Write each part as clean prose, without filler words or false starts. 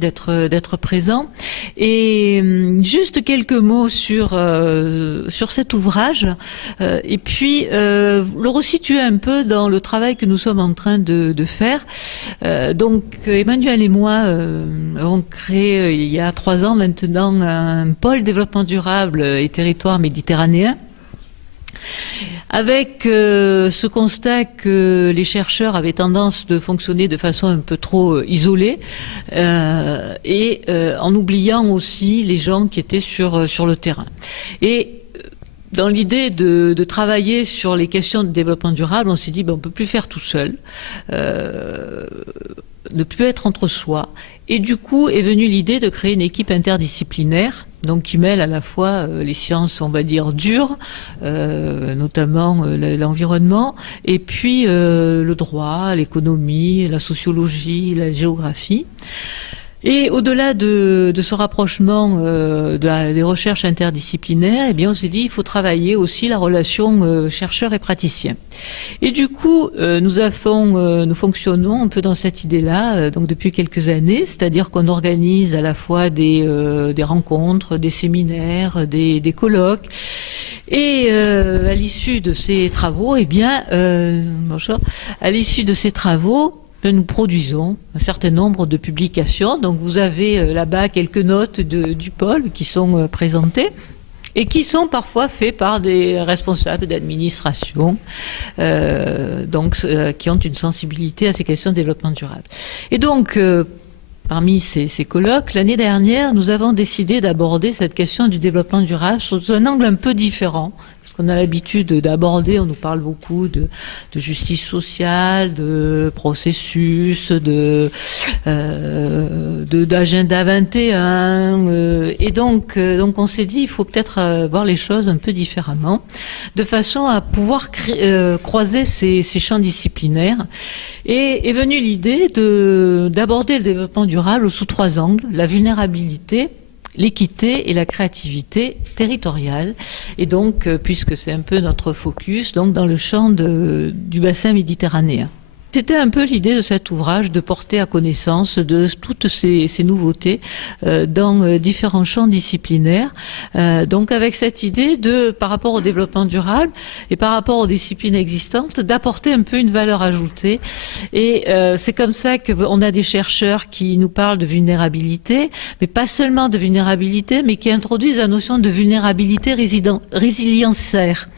merci d'être présent. Et juste quelques mots sur cet ouvrage, et puis le resituer un peu dans le travail que nous sommes en train de faire. Donc Emmanuel et moi avons créé il y a 3 ans maintenant un pôle développement durable et territoire méditerranéen, avec ce constat que les chercheurs avaient tendance de fonctionner de façon un peu trop isolée, et en oubliant aussi les gens qui étaient sur le terrain. Et dans l'idée de travailler sur les questions de développement durable, on s'est dit, on ne peut plus faire tout seul, ne plus être entre soi. Et du coup est venue l'idée de créer une équipe interdisciplinaire, donc qui mêle à la fois les sciences, on va dire, dures, notamment l'environnement, et puis le droit, l'économie, la sociologie, la géographie. Et au-delà de ce rapprochement des recherches interdisciplinaires, eh bien, on s'est dit il faut travailler aussi la relation chercheur et praticien. Et du coup, nous fonctionnons un peu dans cette idée-là, donc depuis quelques années, c'est-à-dire qu'on organise à la fois des rencontres, des séminaires, des colloques. Et à l'issue de ces travaux, à l'issue de ces travaux, nous produisons un certain nombre de publications. Donc vous avez là-bas quelques notes du pôle qui sont présentées et qui sont parfois faites par des responsables d'administration, qui ont une sensibilité à ces questions de développement durable. Et donc, parmi ces colloques, l'année dernière, nous avons décidé d'aborder cette question du développement durable sous un angle un peu différent. On a l'habitude d'aborder, on nous parle beaucoup de justice sociale, de processus, d'agenda 21, et donc on s'est dit il faut peut-être voir les choses un peu différemment, de façon à pouvoir croiser ces champs disciplinaires. Et est venue l'idée d'aborder le développement durable sous 3 angles: la vulnérabilité, l'équité et la créativité territoriale. Et donc, puisque c'est un peu notre focus, donc dans le champ du bassin méditerranéen. C'était un peu l'idée de cet ouvrage, de porter à connaissance de toutes ces nouveautés dans différents champs disciplinaires. Donc avec cette idée par rapport au développement durable et par rapport aux disciplines existantes, d'apporter un peu une valeur ajoutée. Et c'est comme ça qu'on a des chercheurs qui nous parlent de vulnérabilité, mais pas seulement de vulnérabilité, mais qui introduisent la notion de vulnérabilité résiliencaire.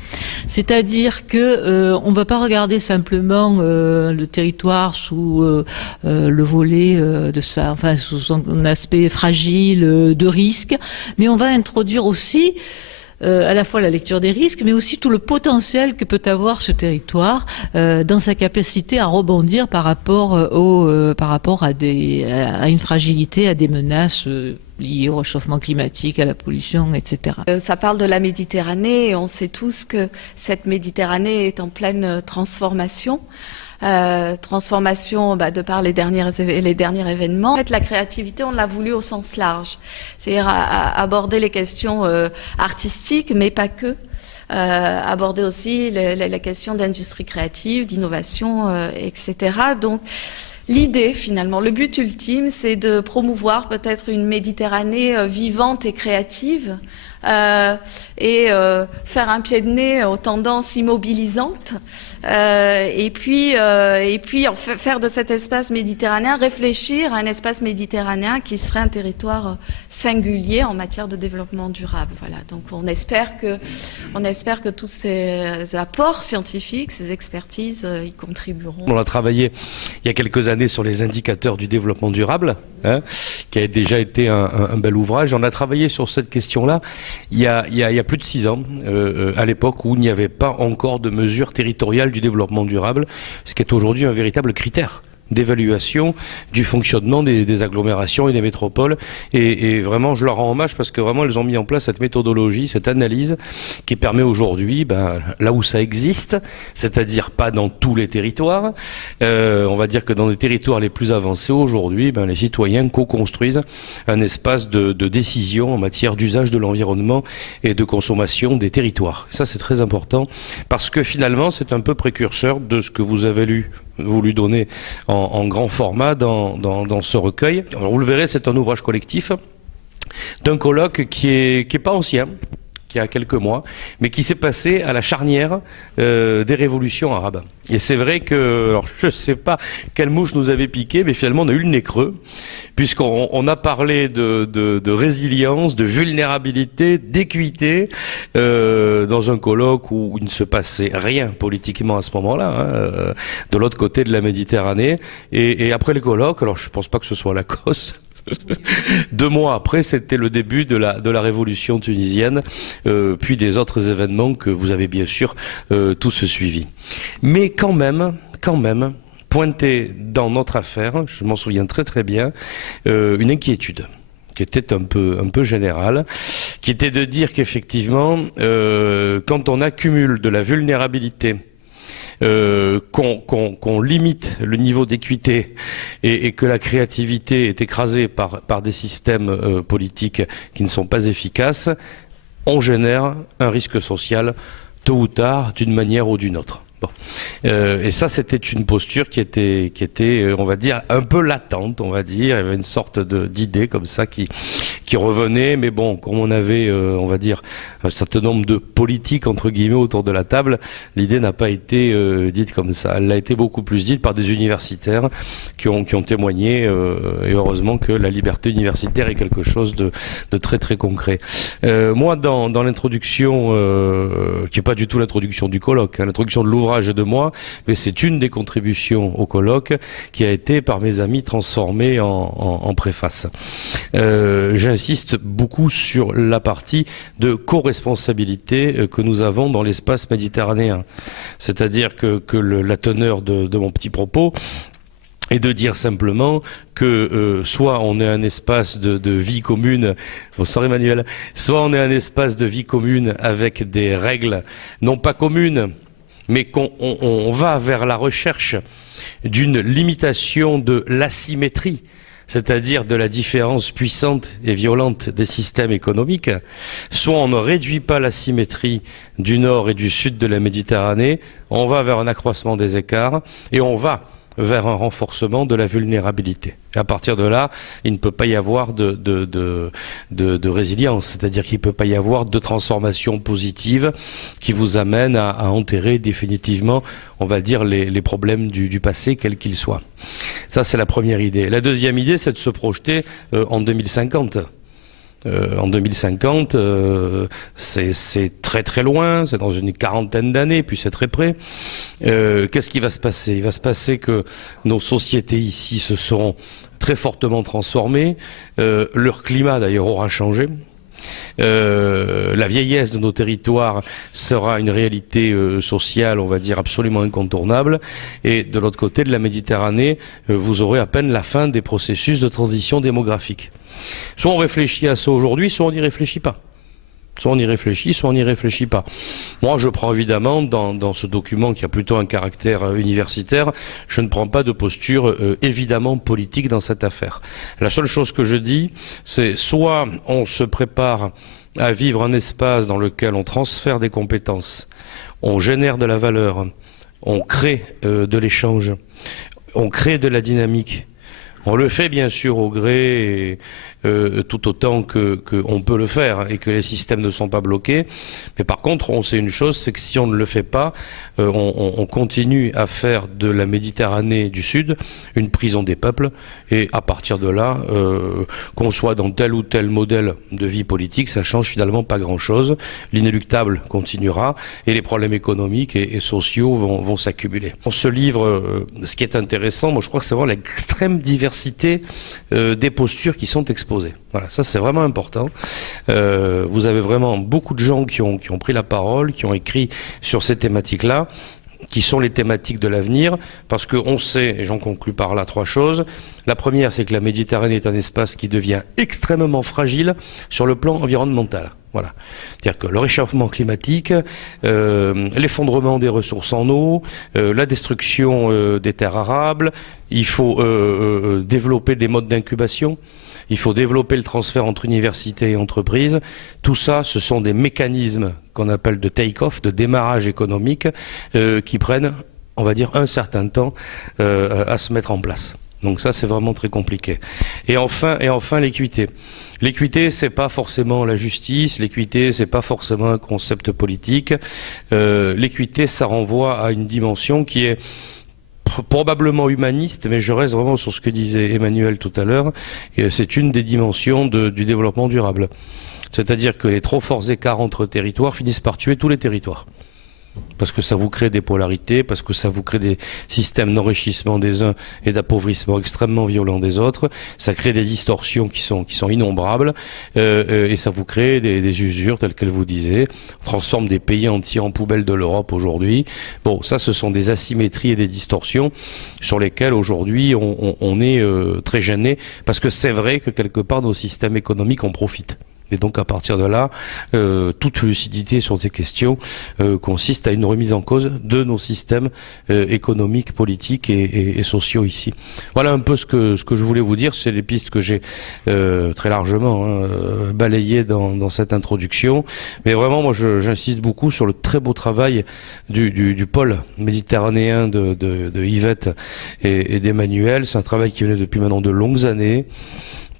C'est-à-dire que on ne va pas regarder simplement le territoire sous le volet sous son aspect fragile, de risque, mais on va introduire aussi à la fois la lecture des risques, mais aussi tout le potentiel que peut avoir ce territoire dans sa capacité à rebondir par rapport à une fragilité, à des menaces liées au réchauffement climatique, à la pollution, etc. Ça parle de la Méditerranée et on sait tous que cette Méditerranée est en pleine transformation. De par les derniers événements. En fait, la créativité, on l'a voulu au sens large, c'est-à-dire aborder les questions artistiques, mais pas que. Aborder aussi la question d'industrie créative, d'innovation, etc. Donc, l'idée, finalement, le but ultime, c'est de promouvoir peut-être une Méditerranée vivante et créative, et faire un pied de nez aux tendances immobilisantes, et puis faire de cet espace méditerranéen, réfléchir à un espace méditerranéen qui serait un territoire singulier en matière de développement durable. Voilà. Donc on espère que tous ces apports scientifiques, ces expertises y contribueront. On a travaillé il y a quelques années sur les indicateurs du développement durable, qui a déjà été un bel ouvrage. On a travaillé sur cette question-là il y a plus de 6 ans, à l'époque où il n'y avait pas encore de mesures territoriales du développement durable, ce qui est aujourd'hui un véritable critère d'évaluation du fonctionnement des agglomérations et des métropoles. Et vraiment, je leur rends hommage parce que vraiment, elles ont mis en place cette méthodologie, cette analyse qui permet aujourd'hui, là où ça existe, c'est-à-dire pas dans tous les territoires, on va dire que dans les territoires les plus avancés aujourd'hui, les citoyens co-construisent un espace de décision en matière d'usage de l'environnement et de consommation des territoires. Ça, c'est très important parce que finalement, c'est un peu précurseur de ce que vous avez lu voulu donner en grand format dans ce recueil. Alors, vous le verrez, c'est un ouvrage collectif d'un colloque qui est pas ancien, qui a quelques mois, mais qui s'est passé à la charnière des révolutions arabes. Et c'est vrai que, alors je ne sais pas quelle mouche nous avait piqué, mais finalement on a eu le nez creux, puisqu'on a parlé de résilience, de vulnérabilité, d'équité, dans un colloque où il ne se passait rien politiquement à ce moment-là, de l'autre côté de la Méditerranée. Et après le colloque, alors je ne pense pas que ce soit la cause, 2 mois après, c'était le début de la révolution tunisienne, puis des autres événements que vous avez bien sûr tous suivis. Mais quand même, pointé dans notre affaire, je m'en souviens très très bien, une inquiétude qui était un peu générale, qui était de dire qu'effectivement, quand on accumule de la vulnérabilité, qu'on limite le niveau d'équité et que la créativité est écrasée par des systèmes politiques qui ne sont pas efficaces, on génère un risque social tôt ou tard, d'une manière ou d'une autre. Bon. Et ça, c'était une posture qui était, on va dire, un peu latente, on va dire. Il y avait une sorte d'idée comme ça qui revenait. Mais bon, comme on avait, on va dire, un certain nombre de politiques, entre guillemets, autour de la table, l'idée n'a pas été dite comme ça. Elle a été beaucoup plus dite par des universitaires qui ont témoigné. Et heureusement que la liberté universitaire est quelque chose de très très concret. Moi, dans l'introduction, qui n'est pas du tout l'introduction du colloque, l'introduction de l'ouvrage de moi, mais c'est une des contributions au colloque qui a été par mes amis transformée en préface. J'insiste beaucoup sur la partie de co-responsabilité que nous avons dans l'espace méditerranéen. C'est-à-dire que la teneur de mon petit propos et de dire simplement que soit on est un espace de vie commune, bonsoir Emmanuel, soit on est un espace de vie commune avec des règles non pas communes, mais qu'on va vers la recherche d'une limitation de l'asymétrie, c'est-à-dire de la différence puissante et violente des systèmes économiques, soit on ne réduit pas l'asymétrie du nord et du sud de la Méditerranée, on va vers un accroissement des écarts et on va vers un renforcement de la vulnérabilité. Et à partir de là, il ne peut pas y avoir de résilience, c'est-à-dire qu'il ne peut pas y avoir de transformation positive qui vous amène à enterrer définitivement, on va dire, les problèmes du passé, quels qu'ils soient. Ça, c'est la première idée. La deuxième idée, c'est de se projeter en 2050. En 2050, c'est très très loin, c'est dans une quarantaine d'années, puis c'est très près. Qu'est-ce qui va se passer? Il va se passer que nos sociétés ici se seront très fortement transformées, leur climat d'ailleurs aura changé. La vieillesse de nos territoires sera une réalité sociale, on va dire, absolument incontournable. Et de l'autre côté de la Méditerranée, vous aurez à peine la fin des processus de transition démographique. Soit on réfléchit à ça aujourd'hui, soit on n'y réfléchit pas. Soit on y réfléchit, soit on n'y réfléchit pas. Moi, je prends évidemment, dans ce document qui a plutôt un caractère universitaire, je ne prends pas de posture évidemment politique dans cette affaire. La seule chose que je dis, c'est soit on se prépare à vivre un espace dans lequel on transfère des compétences, on génère de la valeur, on crée de l'échange, on crée de la dynamique. On le fait bien sûr au gré, tout autant qu'on peut le faire et que les systèmes ne sont pas bloqués. Mais par contre, on sait une chose, c'est que si on ne le fait pas, on continue à faire de la Méditerranée du Sud une prison des peuples. Et à partir de là, qu'on soit dans tel ou tel modèle de vie politique, ça change finalement pas grand-chose. L'inéluctable continuera et les problèmes économiques et sociaux vont s'accumuler. Dans ce livre, ce qui est intéressant, moi je crois que c'est vraiment l'extrême diversité des postures qui sont exposées. Voilà, ça c'est vraiment important. Vous avez vraiment beaucoup de gens qui ont pris la parole, qui ont écrit sur ces thématiques-là, qui sont les thématiques de l'avenir, parce qu'on sait, et j'en conclus par là 3 choses. La première, c'est que la Méditerranée est un espace qui devient extrêmement fragile sur le plan environnemental. Voilà. C'est-à-dire que le réchauffement climatique, l'effondrement des ressources en eau, la destruction des terres arables, il faut développer des modes d'incubation. Il faut développer le transfert entre universités et entreprises. Tout ça, ce sont des mécanismes qu'on appelle de take-off, de démarrage économique, qui prennent on va dire, un certain temps à se mettre en place. Donc ça, c'est vraiment très compliqué. Et enfin, l'équité. L'équité, c'est pas forcément la justice. L'équité, c'est pas forcément un concept politique. L'équité, ça renvoie à une dimension qui est probablement humaniste, mais je reste vraiment sur ce que disait Emmanuel tout à l'heure. C'est une des dimensions du développement durable. C'est-à-dire que les trop forts écarts entre territoires finissent par tuer tous les territoires. Parce que ça vous crée des polarités, parce que ça vous crée des systèmes d'enrichissement des uns et d'appauvrissement extrêmement violents des autres. Ça crée des distorsions qui sont innombrables, et ça vous crée des usures telles qu'elle vous disait. On transforme des pays entiers en poubelle de l'Europe aujourd'hui. Bon, ça, ce sont des asymétries et des distorsions sur lesquelles aujourd'hui on est très gêné, parce que c'est vrai que quelque part nos systèmes économiques en profitent. Et donc à partir de là, toute lucidité sur ces questions consiste à une remise en cause de nos systèmes économiques, politiques et sociaux ici. Voilà un peu ce que je voulais vous dire. C'est les pistes que j'ai très largement balayées dans cette introduction. Mais vraiment, moi, j'insiste beaucoup sur le très beau travail du pôle méditerranéen de Yvette et d'Emmanuel. C'est un travail qui venait depuis maintenant de longues années.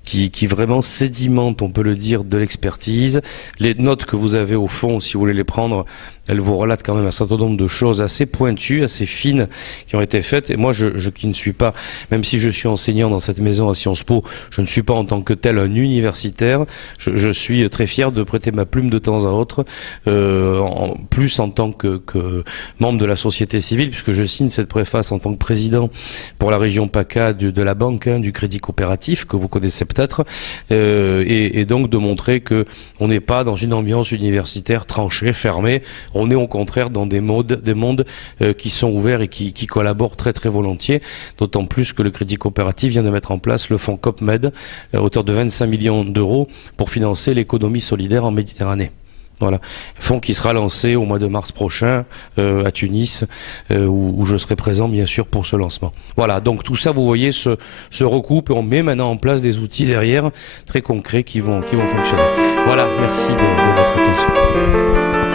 Qui vraiment sédimente, on peut le dire, de l'expertise. Les notes que vous avez au fond, si vous voulez les prendre, elles vous relatent quand même un certain nombre de choses assez pointues, assez fines, qui ont été faites. Et moi, je qui ne suis pas, même si je suis enseignant dans cette maison à Sciences Po, je ne suis pas en tant que tel un universitaire. Je suis très fier de prêter ma plume de temps à autre, plus en tant que membre de la société civile, puisque je signe cette préface en tant que président pour la région PACA de la banque, du crédit coopératif, que vous connaissez peut-être, et donc de montrer que on n'est pas dans une ambiance universitaire tranchée, fermée. On est au contraire dans des mondes qui sont ouverts et qui collaborent très très volontiers, d'autant plus que le Crédit Coopératif vient de mettre en place le fonds COPMED à hauteur de 25 millions d'euros pour financer l'économie solidaire en Méditerranée. Voilà, fonds qui sera lancé au mois de mars prochain à Tunis, où je serai présent bien sûr pour ce lancement. Voilà, donc tout ça, vous voyez, se recoupe et on met maintenant en place des outils derrière très concrets qui vont fonctionner. Voilà, merci de votre attention.